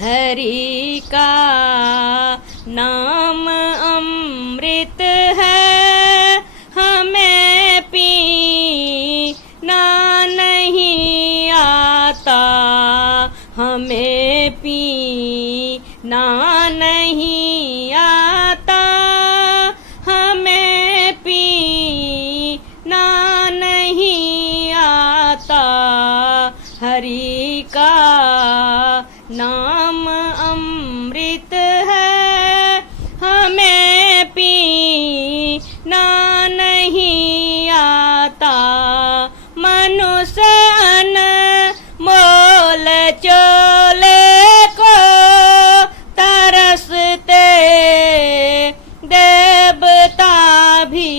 हरि का नाम अमृत है, हमें पीना नहीं आता, हमें पीना नहीं आता, हमें पीना नहीं आता। हरि का नाम अमृत है, हमें पीना नहीं आता। मनुष्य अनमोल चोले को तरसते देवता भी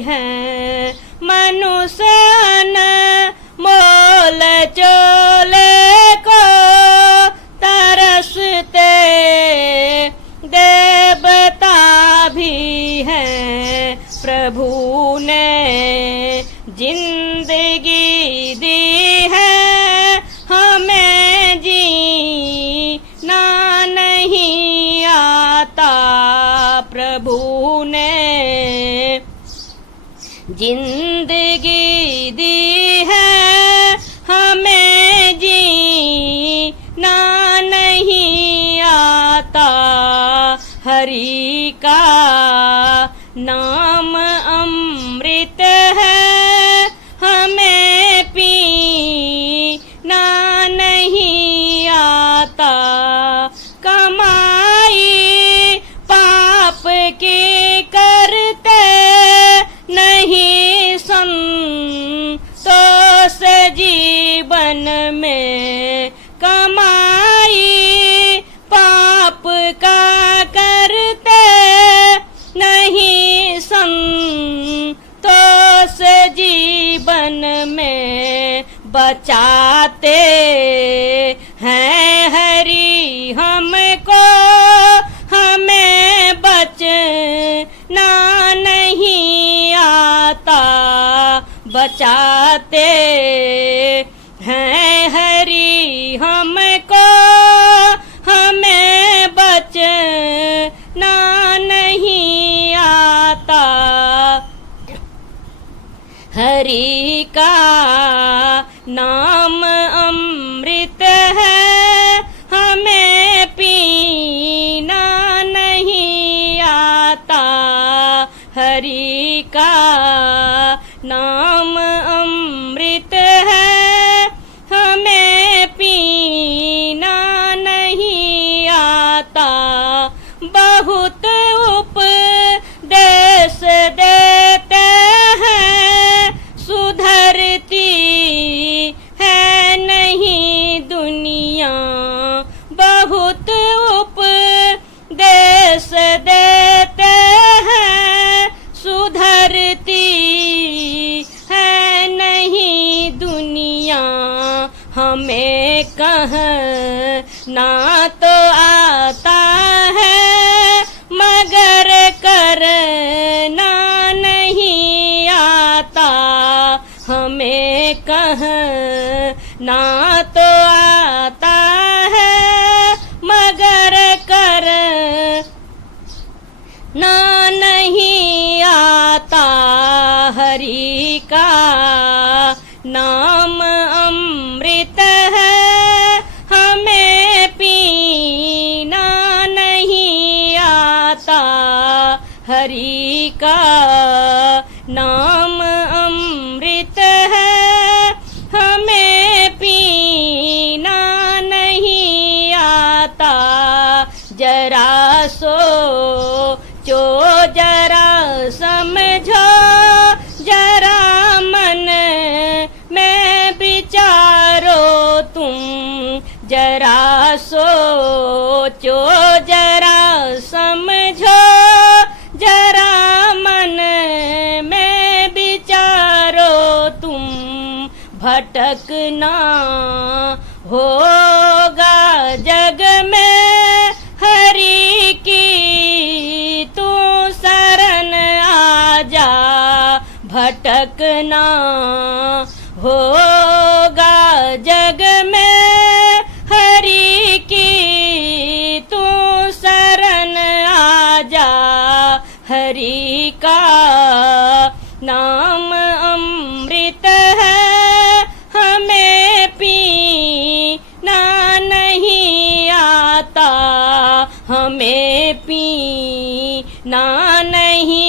हैं। मनुष्य अनमोल चोले को तरसते देवता भी हैं। प्रभु ने जिंदगी दी है, हमें जीना नहीं आता। प्रभु ने जिंदगी दी है, हमें जीना नहीं आता। हरि का नाम अमृत है, हमें पीना नहीं आता। कमाई पाप की करते नहीं संतोष जीवन में। कमाई पाप का करते नहीं संतोष जीवन में। बचाते हैं हरि हमको, हमें बचना नहीं आता। बचाते हैं हरि हमको, हमें बचना नहीं आता। हरि का नाम अमृत है, हमें पीना नहीं आता। हरि का नाम अमृत है, हमें पीना नहीं आता। बहुत उपदेश देते हैं, सुधरती है नहीं दुनिया। बहुत उपदेश देते हैं, सुधरती है नहीं दुनिया। हमें कहना तो आता है, मगर करना नहीं आता। हमें कहना तो आता है, मगर करना नहीं आता। हरि का नाम अमृत है, हमें पीना नहीं आता। हरि का नाम अमृत है, हमें पीना नहीं आता। जरा सोचो, जरा समझो, जरा मन में विचारो तुम। जरा सोचो, जरा समझो, जरा मन में विचारो तुम। भटकना होगा जग में, हरि की तू शरण आ जा। भटकना होगा जग में, हरि की हरि का नाम अमृत है, हमें पीना नहीं आता, हमें पीना नहीं